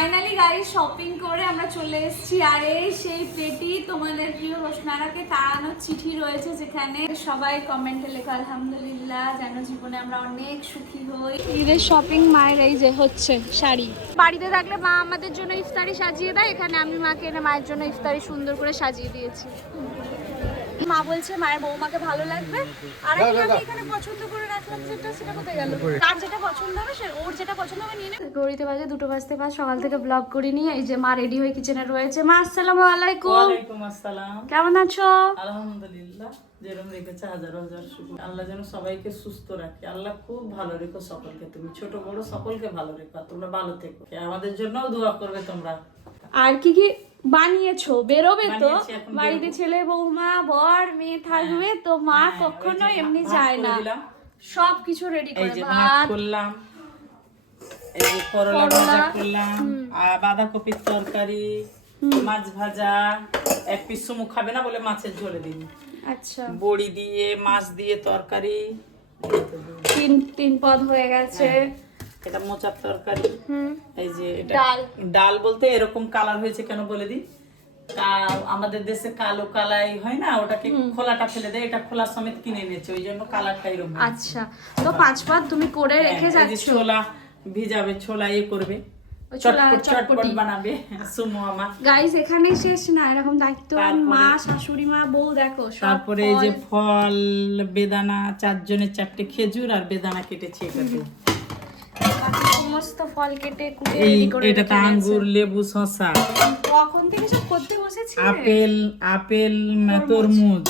Finally গাড়ি shopping করে আমরা চলে এসেছি। আর এই সেই পেটি তোমাদের প্রিয় রোশনারাকে তাড়ানোর চিঠি রয়েছে যেখানে সবাই কমেন্টে লেখো, আলহামদুলিল্লাহ, যেন জীবনে আমরা অনেক সুখী হই। ঈদের শপিং মায়ের এই যে হচ্ছে শাড়ি। বাড়িতে থাকলে মা আমাদের জন্য ইফতারি সাজিয়ে দেয়, এখানে আমি মাকে এনে মায়ের জন্য ইফতারি সুন্দর করে সাজিয়ে দিয়েছি। মা বলছে মায়ের বৌমাকে ভালো লাগবে। আর আমি এখানে পছন্দ করে রাখলাম যেটা সেটা কোথায় গেল? তার যেটা পছন্দ হবে সে ওর যেটা পছন্দ হবে নিয়ে নেবে ঘড়িতে বাজে দুটো বাজতে পাঁচ সকাল থেকে ব্লগ করি নিয়ে এই যে মা রেডি হয়ে কিচেনে রয়েছে। মা আসসালামু আলাইকুম। ওয়ালাইকুম আসসালাম। কেমন আছো? আলহামদুলিল্লাহ যেরকম রেখেছে হাজার হাজার শুকুর। আল্লাহ যেন সবাইকে সুস্থ রাখে। আল্লাহ খুব ভালো রেখো সকলকে। তুমি ছোট বড় সকলকে ভালো রেখো তোমরা ভালো থেকো। আমাদের জন্যও দোয়া করবে তোমরা। আর কি কি বানিয়েছো বেরোবে তো। বাড়িতে ছেলে বৌমা বর মেয়ে থাকবে তো মা হ্যাঁ, কখনো এমনি যায় না। সব কিছু রেডি করে ভাত করলাম। এই যে করলা করলা, ভাজা করলাম। আর বাঁধাকপির তরকারি মাছ ভাজা এক পিস সুমু খাবে না বলে মাছের ঝোলে দিন আচ্ছা। বড়ি দিয়ে মাছ দিয়ে তরকারি তিন তিন পদ হয়ে গেছে। এটা মোচার তরকারি। এই যে এটা ডাল। ডাল বলতে এরকম কালার হয়েছে কেন বলে দিই? আমাদের দেশে কালো কালাই হয় না ওটাকে খোলাটা ফেলে দেয় এটা খোলা সমেত কিনে নিয়েছে ওই জন্য কালারটা এরকম। আচ্ছা তো পাঁচ পাত তুমি করে রেখে হ্যাঁ, যে যাচ্ছ? ছোলা ভিজাবে ছোলা ইয়ে করবে। বানাবে সুমো আমার গাইস এখানেই শেষ না এরকম দায়িত্ব তারপরে- মা শাশুড়ি মা বউ দেখো তারপরে এই যে ফল। বেদানা চারজনের চারটে খেজুর আর বেদানা কেটেছি বাকি সমস্ত ফল কেটে কুটে এই করে এটাতে আঙ্গুর লেবু শসা। কখন থেকে সব করতে বসেছি? আপেল আপেল তরমুজ।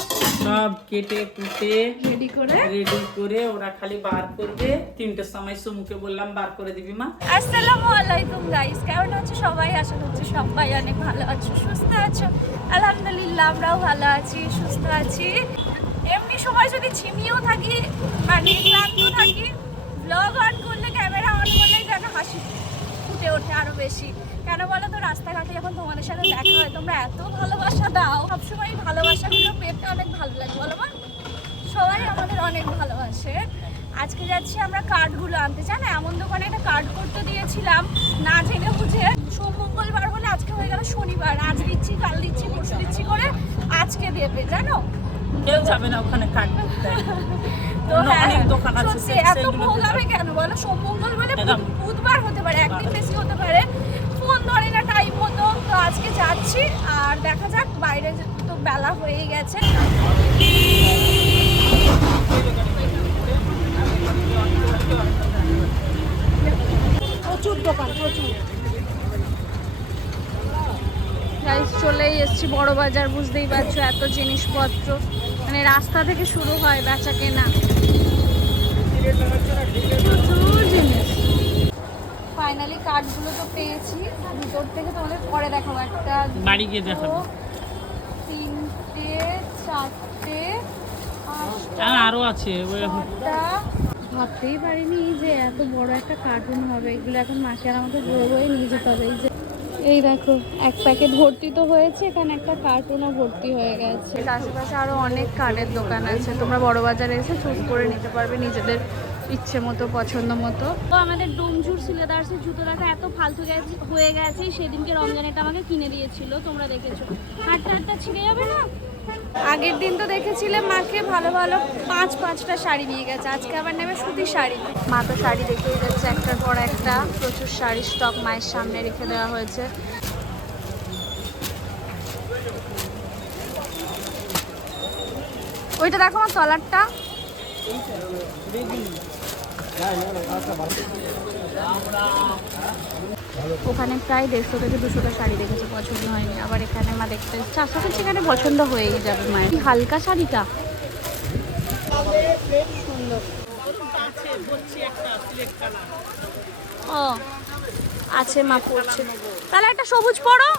সব কেটে কুটে রেডি করে? রেডি করে ওরা খালি বার করবে। তিনটের সময় সুমুকে বললাম বার করে দিবি মা। আসসালামু আলাইকুম গাইস কেমন আছো সবাই? আশা করছি সবাই অনেক ভালো আছো সুস্থ আছো। আলহামদুলিল্লাহ আমরাও ভালো আছি সুস্থ আছি। এমনি সময় যদি ঝিমিয়েও থাকি মানে ক্লান্ত থাকি ব্লগ অন করলে ক্যামেরা অন করলে যেন হাসি ফুটে ওঠে আরও বেশি। কেন বলো তো রাস্তাঘাটে যখন তোমাদের সাথে দেখা হয় তোমরা এত ভালোবাসা দাও। সবসময় ভালোবাসাগুলো পেতে অনেক ভালো লাগে বলো মা। সবাই আমাদের অনেক ভালোবাসে। আজকে যাচ্ছি আমরা কার্ডগুলো আনতে জানো? এমন দোকানে একটা কার্ড করতে দিয়েছিলাম না জেনে বুঝে। সোম মঙ্গলবার বলে আজকে হয়ে গেল শনিবার। আজ দিচ্ছি কাল দিচ্ছি পরশু দিচ্ছি করে আজকে দেবে জানো? কেউ যাবে না ওখানে করতে তো হ্যাঁ, দোকান আছে, সত্যি এত ভোগাবে কেন? বলো সোম মঙ্গল বলে। বুধবার হতে পারে একদিন বেশি হতে পারে। ফোন ধরে না টাইম মতো। তো আজকে যাচ্ছি আর দেখা যাক বাইরে তো বেলা হয়ে গেছে। প্রচুর দোকান প্রচুর। গাইস চলেই এসছি বড় বাজার বুঝতেই পারছ এত জিনিসপত্র। মানে রাস্তা থেকে শুরু হয় বেচা কেনা। প্রচুর জিনিস। ফাইনালি কার্ডগুলো তো পেয়েছি। ভিতর থেকে তোমাদের পরে দেখাবো। একটা বাড়ি গিয়ে দেখাবো। তিনটে চারটে পাঁচটা আর আরও আছে। ওই ছটা। ভাবতেই পারিনি যে এত বড় একটা কার্টুন হবে। এগুলো এখন মাকে আর আমাকে বয়ে নিয়ে যেতে হবে। এই যে এই দেখো এক প্যাকেট ভর্তি তো হয়েছে। এখানে একটা কার্টুনও ভর্তি হয়ে গেছে। আশেপাশে আরও অনেক কার্ডের দোকান আছে। তোমরা বড় বাজারে এসে চুজ করে নিতে পারবে নিজেদের ইচ্ছে মতো পছন্দ মতো। তো আমাদের ডোমঝুর সিলেদার্সের জুতো রাখা এত ফালতু গেছে হয়ে গেছে সেদিনকে রমজান এটা আমাকে কিনে দিয়েছিল তোমরা দেখেছ। হাঁটতে হাঁটতে ছিঁড়ে যাবে না? আগের দিন তো দেখেছিলে মাকে ভালো ভালো পাঁচ পাঁচটা শাড়ি নিয়ে গেছে আজকে আবার নেবে সুতির শাড়ি। মা তো শাড়ি দেখেই যাচ্ছে একটার পর একটা প্রচুর শাড়ির স্টক মায়ের সামনে রেখে দেওয়া হয়েছে। ওইটা দেখো আমার তলারটা। ওখানে প্রায় দেড়শো থেকে দুশোটা শাড়ি দেখেছে, পছন্দ হয়নি। আবার এখানে মা দেখতে চারশো থেকে এখানে পছন্দ হয়েই যাবে মায়ের। হালকা শাড়িটা। ও, আছে মা পড়ছে তাহলে একটা সবুজ পরো।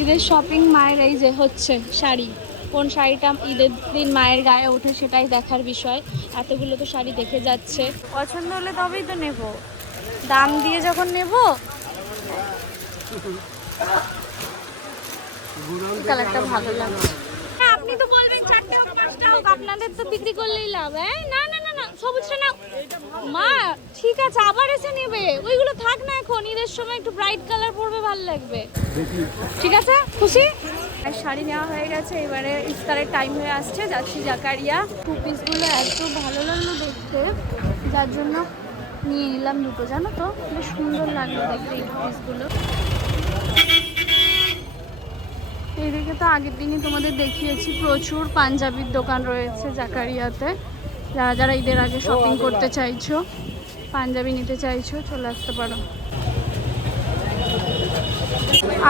ঈদের শপিং মায়ের এই যে হচ্ছে শাড়ি। কোন শাড়িটা ঈদের দিন মায়ের গায়ে ওঠে সেটাই দেখার বিষয়। এতগুলো তো শাড়ি দেখে যাচ্ছে। পছন্দ হলে তবেই তো নেব। দাম দিয়ে যখন নেব কালারটা ভালো লাগছে হ্যাঁ আপনি তো বলবেন চারটে হোক পাঁচটা হোক আপনাদের তো বিক্রি করলেই লাভ হ্যাঁ? না না না না সবুজটা না। মা ঠিক আছে আবার এসে নেবে। ওইগুলো থাক না এখন ঈদের সময় একটু ব্রাইট কালার পরবে ভালো লাগবে। ঠিক আছে? খুশি? শাড়ি নেওয়া হয়ে গেছে, এবারে ইফতারের টাইম হয়ে আসছে, যাচ্ছি জাকারিয়া। টু পিসগুলো এত ভালো লাগল দেখতে, যার জন্য নিয়ে নিলাম দুটো, জানো তো? বেশ সুন্দর লাগল দেখতে এই পিসগুলো এইদিকে তো আগের দিনই তোমাদের দেখিয়েছি, প্রচুর পাঞ্জাবির দোকান রয়েছে জাকারিয়াতে। যারা যারা ঈদের আগে শপিং করতে চাইছো, পাঞ্জাবি নিতে চাইছো, চলে আসতে পারো।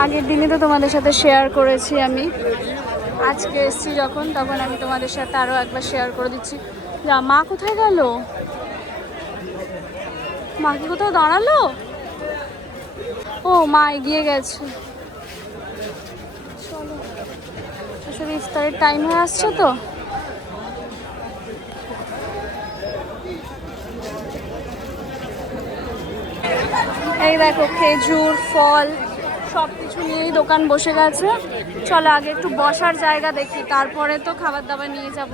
আগের দিনই তো তোমাদের সাথে শেয়ার করেছি আমি। আজকে এসছি যখন, তখন আমি তোমাদের সাথে আরও একবার শেয়ার করে দিচ্ছি। যা, মা কোথায় গেল? মা কি কোথাও দাঁড়াল? ও, মা এগিয়ে গেছে। চলো। আসলে ইফতারের টাইম হয়ে আসছে তো? এই দেখো খেজুর, ফল সব কিছু নিয়েই দোকান বসে গেছে। চলো আগে একটু বসার জায়গা দেখি, তারপরে তো খাবার দাবার নিয়ে যাব।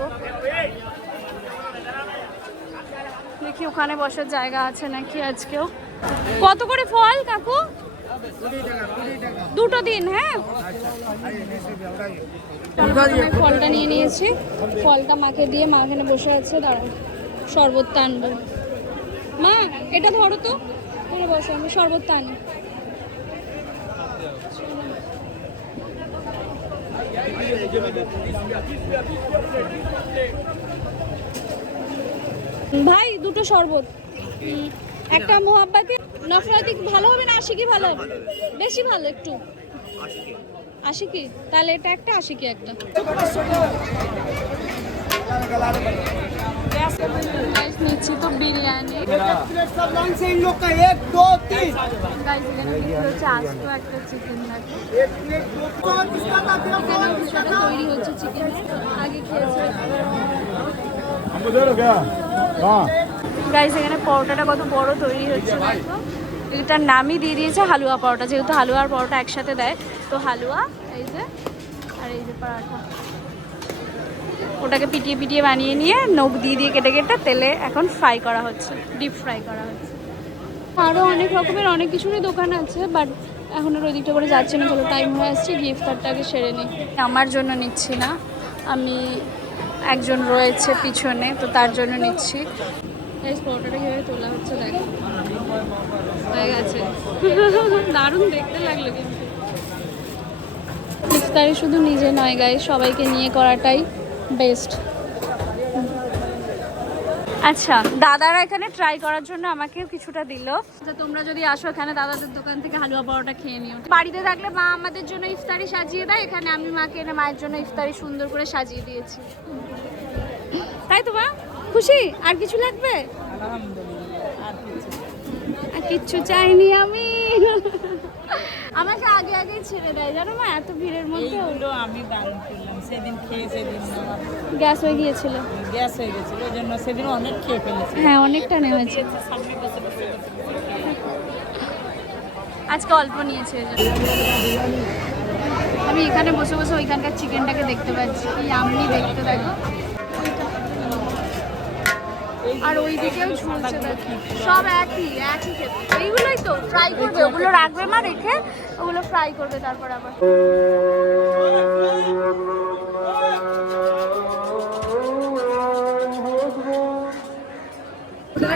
দেখি ওখানে বসার জায়গা আছে নাকি আজকেও। কত করে ফল কাকু? দুটো দিন হ্যাঁ? ফলটা নিয়ে নিয়েছি। ফলটা মাকে দিয়ে, মা এখানে বসে আছে দাঁড়া শরবত টানবো। মা, এটা ধরো তো। বসো, আমি শরবত টান ভাই, দুটো শরবত। একটা মোহাব্বাতি নফরাতি ভালো হবে না আশিকি ভালো হবে? বেশি ভালো একটু। আশিকি? তাহলে এটা একটা, আশিকি একটা। নিচ্ছি তো বিরিয়ানি। আস্ত একটা চিকেন তৈরি হচ্ছে চিকেন আগে এখানে পরোটাটা কত বড় তৈরি হচ্ছে এটার নামই দিয়ে দিয়েছে হালুয়া পরোটা, যেহেতু হালুয়া আর পরোটা একসাথে দেয়। তো হালুয়া, এই যে, আর এই যে পরোটা ওটাকে পিটিয়ে পিটিয়ে বানিয়ে নিয়ে নখ দিয়ে দিয়ে কেটে কেটে তেলে এখন ফ্রাই করা হচ্ছে ডিপ ফ্রাই করা হচ্ছে। আরও অনেক রকমের অনেক কিছুরই দোকান আছে বাট এখন আর ওই দিকটা করে যাচ্ছে না, চলো টাইম হয়ে আসছে, গিয়ে ইফতারটাকে সেরে নিই। আমার জন্য নিচ্ছি না, আমি একজন রয়েছে পিছনে, তো তার জন্য নিচ্ছি। এই কীভাবে তোলা হচ্ছে দারুণ দেখতে লাগল কিন্তু। শুধু নিজে নয় গায়ে সবাইকে নিয়ে করাটাই বেস্ট আচ্ছা দাদারা এখানে ট্রাই করার জন্য আমাকেও কিছুটা দিল। তো তোমরা যদি আসো এখানে দাদাদের দোকান থেকে হালুয়া পরোটা খেয়ে নিও। বাড়িতে থাকলে মা আমাদের জন্য ইফতারি সাজিয়ে দেয় এখানে আমি মাকে এনে মায়ের জন্য ইফতারি সুন্দর করে সাজিয়ে দিয়েছি। তাই তো মা? খুশি? আর কিছু লাগবে? আর কিচ্ছু চাইনি আমি। আমাকে আগে আগেই ছেড়ে দেয় জানো মা? এত ভিড়ের মধ্যে হলো আমি করলাম। সেদিন খেয়ে সেদিন গ্যাস হয়ে গিয়েছিল। গ্যাস হয়ে গেছিল ওই জন্য সেদিন অনেক খেয়ে ফেলেছি। হ্যাঁ অনেকটা নেমেছে। আজকে অল্প নিয়েছে। আমি এখানে বসে বসে ওইখানকার চিকেনটাকে দেখতে পাচ্ছি। কি আমনি দেখতে দেখো। আর ওই দিকেও ঝুলছে। সব একই একই খেতে। এইগুলোই তো ফ্রাই করবে ওগুলো রাখবে মা রেখে ওগুলো ফ্রাই করবে তারপর আবার।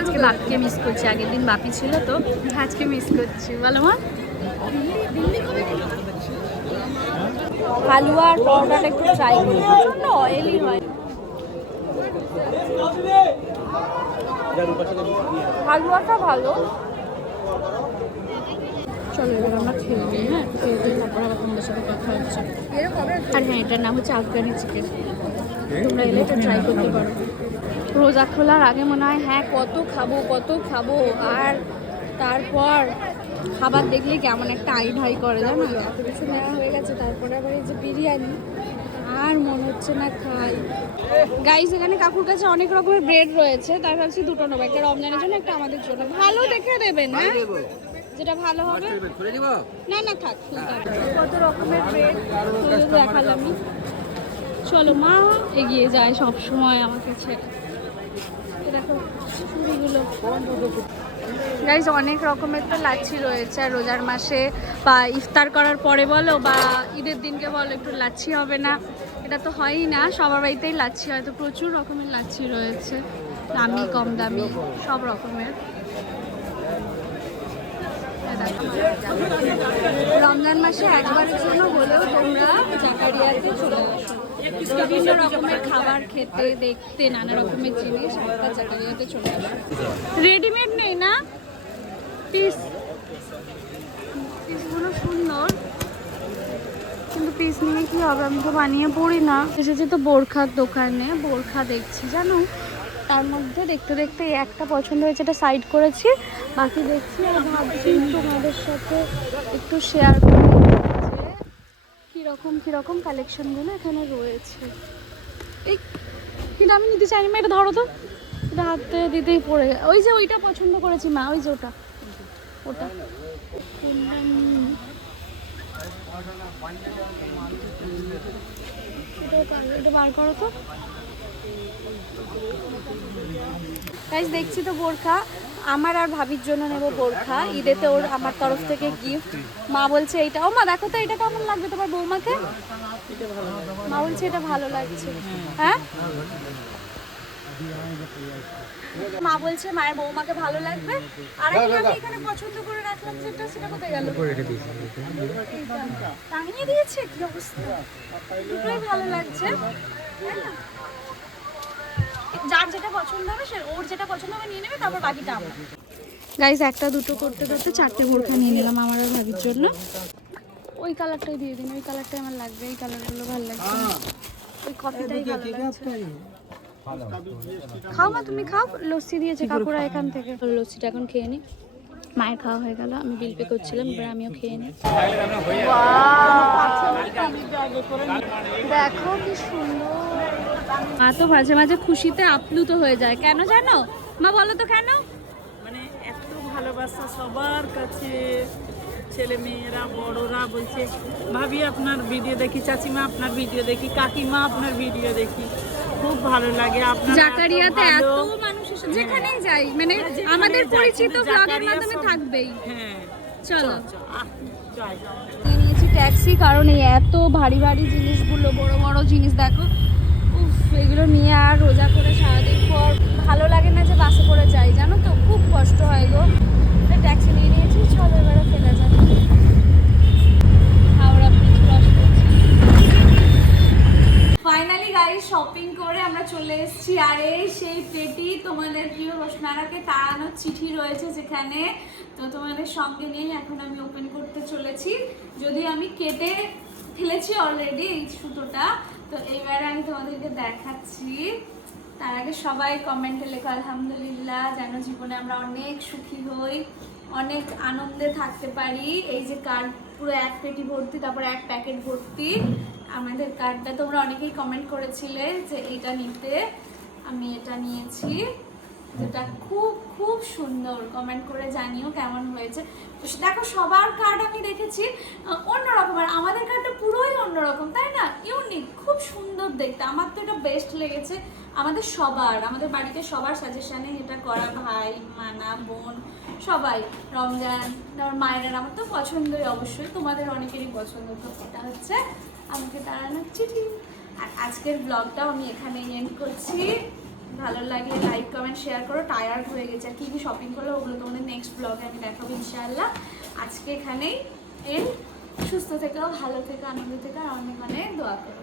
আজকে বাপিকে মিস করছি আগের দিন বাপি ছিল তো। আজকে মিস করছি। বলো মা। হালুয়া আর পরোটাটা একটু ট্রাই করি। প্রচণ্ড অয়েলি হয়। হালুয়াটা ভালো। চলো এবার আমরা খেয়ে নিই হ্যাঁ? খেয়ে দিয়ে তারপর আবার তোমাদের সাথে কথা হচ্ছে। আর হ্যাঁ এটার নাম হচ্ছে আফগানি চিকেন তোমরা এলে এটা ট্রাই করতে পারো। রোজা খোলার আগে মনে হয় হ্যাঁ কত খাব কত খাব আর তারপর খাবার দেখলে কেমন একটা আই ঢাই করে জানো? এত কিছু নেওয়া হয়ে গেছে তারপরে আবার এই যে বিরিয়ানি আর মনে হচ্ছে না খাই। গাইস এখানে কাকুর কাছে অনেক রকমের ব্রেড রয়েছে তার ভাবছি দুটো নেব একটা রমজানের জন্য একটা আমাদের জন্য। ভালো দেখে দেবেন হ্যাঁ? যেটা ভালো হবে। না না থাক ঠিক কত রকমের ব্রেড দেখালাম। চলো মা এগিয়ে যায় সব সময় আমাকে ছেড়ে দেখো গাইজ অনেক রকমের তো লাচ্ছি রয়েছে। আর রোজার মাসে বা ইফতার করার পরে বলো বা ঈদের দিনকে বলো, একটু লাচ্ছি হবে না। এটা তো হয়ই না। সবার বাড়িতেই লাচ্ছি হয়। তো প্রচুর রকমের লাচ্ছি রয়েছে। দামি, কম দামি, সব রকমের। রমজান মাসে একবারের জন্য হলেও তোমরা জাকারিয়াতে চলে আসো বিভিন্ন রকমের খাবার খেতে দেখতে নানা রকমের জিনিস একবার জাকারিয়াতে চলে আসো। রেডিমেড নেই না? পিস পিসগুলো সুন্দর। কিন্তু পিস নিয়ে কি হবে? আমি তো বানিয়ে পড়ি না। এসেছি তো বোরখার দোকানে। বোরখা দেখছি জানো? তার মধ্যে দেখতে দেখতে একটা পছন্দ হয়েছে এটা সাইড করেছি। বাকি দেখছি আর ভাবছি তোমাদের সাথে একটু শেয়ার করে কীরকম কীরকম কালেকশনগুলো এখানে রয়েছে? এই, কিন্তু আমি নিতে চাইনি, মা, এটা ধরো তো। এটা হাতে দিতেই পড়ে ওই যে ওইটা পছন্দ করেছি, মা, ওই যে ওটা। ওটা। এটা বার- করো তো। দেখছি তো বোরখা। আমার আর ভাবির জন্য নেব বোরখা। ঈদেতে ওর আমার তরফ থেকে গিফট মা বলছে এইটা। ও মা দেখো তো এটা কেমন লাগবে তোমার বৌমাকে? মা বলছে এটা ভালো লাগছে। হ্যাঁ? মা বলছে মায়ের বৌমাকে ভালো লাগবে। আর আমি এখানে পছন্দ করে রাখলাম যেটা সেটা কোথায় গেল। টাঙিয়ে দিয়েছে? কি অবস্থা? দুটোই ভালো লাগছে। তাই না? যার যেটা পছন্দ হবে সে ওর যেটা পছন্দ হবে নিয়ে নেবে তারপর বাকিটা আমরা গাইস একটা দুটো করতে করতে চারটে বোরখা নিয়ে নিলাম আমার আর ভাবির জন্য। ওই কালারটাই দিয়ে দিন ওই কালারটাই আমার লাগবে এই কালারগুলো ভালো লাগছে। ওই কফিটাই ভালো লাগছে। খাও মা তুমি খাও। লস্যি দিয়েছে কাকুরা এখান থেকে। লস্যিটা এখন খেয়ে নি। মায়ের খাওয়া হয়ে গেল আমি বিল পে করছিলাম এবার আমিও খেয়ে নিই দেখো কি সুন্দর। মা তো মাঝে মাঝে খুশিতে আপ্লুত হয়ে যায়। কেন জানো? মা বলো তো কেন? মানে এত ভালোবাসা সবার কাছে। ছেলে মেয়েরা বড়রা বলছে ভাবি আপনার ভিডিও দেখি চাচিমা আপনার ভিডিও দেখি কাকিমা আপনার ভিডিও দেখি। খুব ভালো লাগে আপনার জাকারিয়াতে এত মানুষ এসে যেখানেই যাই মানে আমাদের পরিচিত ব্লগের মাধ্যমে থাকবেই। হ্যাঁ। চলো। নিয়েছি ট্যাক্সি কারণ এই এত ভারী ভারী জিনিসগুলো বড় বড় জিনিস দেখো। এগুলো নিয়ে আর রোজা করে সারাদিন পর ভালো লাগে না যে বাসে করে যাই, জানো তো? খুব কষ্ট হয় গো। ট্যাক্সি নিয়ে নিয়েছি, চলো এবারে ফেলে যাবে হাওড়া ফাইনালি গাড়ি শপিং করে আমরা চলে এসেছি, আর এই সেই পেটি তোমাদের প্রিয় রোশনারাকে তাড়ানোর চিঠি রয়েছে যেখানে। তো তোমাদের সঙ্গে নিয়ে এখন আমি ওপেন করতে চলেছি। যদি আমি কেটে ফেলেছি অলরেডি এই সুতোটা তো এইবারে আমি তোমাদেরকে দেখাচ্ছি। তার আগে সবাই কমেন্টে লেখো, আলহামদুলিল্লাহ, যেন জীবনে আমরা অনেক সুখী হই, অনেক আনন্দে থাকতে পারি। এই যে কার্ড পুরো এক পেটি ভর্তি, তারপর এক প্যাকেট ভর্তি। আমাদের কার্ডটা তোমরা অনেকেই কমেন্ট করেছিলে যে এটা নিতে। আমি এটা নিয়েছি। যেটা খুব খুব সুন্দর। কমেন্ট করে জানিও কেমন হয়েছে। দেখো, সবার কার্ড আমি দেখেছি অন্যরকম। আর আমাদের কার্ডটা পুরোই অন্যরকম, তাই না? ইউনিক খুব সুন্দর দেখতে। আমার তো এটা বেস্ট লেগেছে আমাদের সবার, আমাদের বাড়িতে সবার সাজেশনে এটা করা, ভাই, মানা, বোন, সবাই। রমজান তারপর মায়ের, আমার তো পছন্দই অবশ্যই, তোমাদের অনেকেরই পছন্দ। তো এটা হচ্ছে আমাকে তাড়ানোর চিঠি। আর আজকের ব্লগটাও আমি এখানেই এন্ড করছি। ভালো লাগে লাইক কমেন্ট শেয়ার করো। টায়ার্ড হয়ে গেছে। আর কী কী শপিং করল ওগুলো তোমাদের নেক্সট ব্লগে আমি দেখাবো ইনশাআল্লাহ। আজকে এখানেই এর সুস্থ থেকেও ভালো থেকে, আনন্দ থেকে, আর অনেক অনেক দোয়া করো।